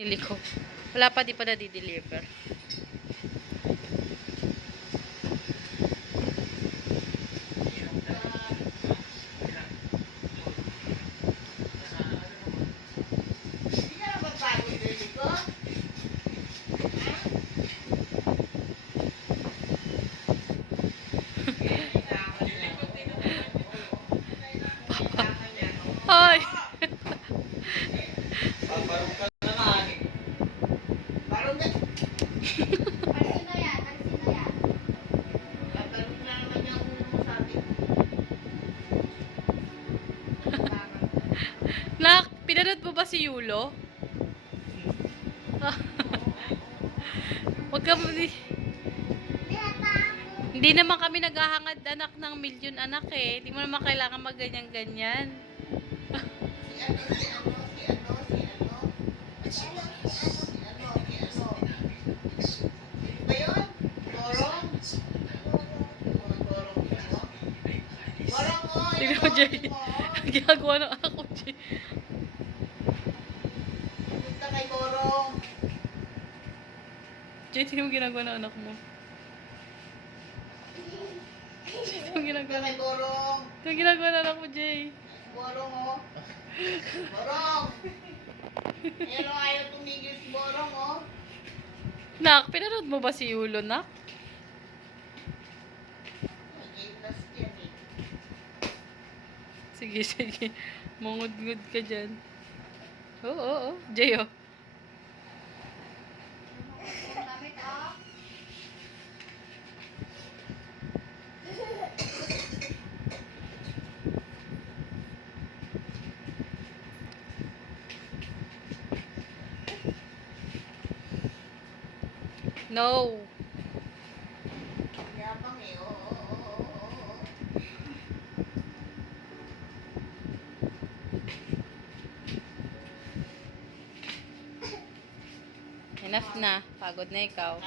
Nili ko. Wala pa, di pa na-deliver. Hoy! Barong ka naman. Barong ka. Arsino yan, arsino yan. Barong na naman niya ang ulo mo sa atin. Nak, pinanood mo ba si Yulo? Wag ka Hindi naman kami naghahangad anak ng milyon anak eh. Hindi mo naman kailangan magganyan-ganyan. Si ano. Ba yun? Borong? Borong mo? Borong mo! Tignan mo, Jay. Ginagawa ng anak ko, Jay. Punta kay Borong. Jay, tignan mo ginagawa ng anak mo. Tignan mo ginagawa. Punta kay Borong. Tignan mo ginagawa ng anak mo, Jay. Borong oh. Borong! Ayan o, ayaw tumigil si Borong oh. Nak, pinanood mo ba si Yulo, Nak? Nag-iinas yan eh. Sige, sige. Mangud-ngud ka dyan. Oo. Jay, oh. Ang damit, oh. No. Yabang eh, oo. Enough na. Pagod na ikaw.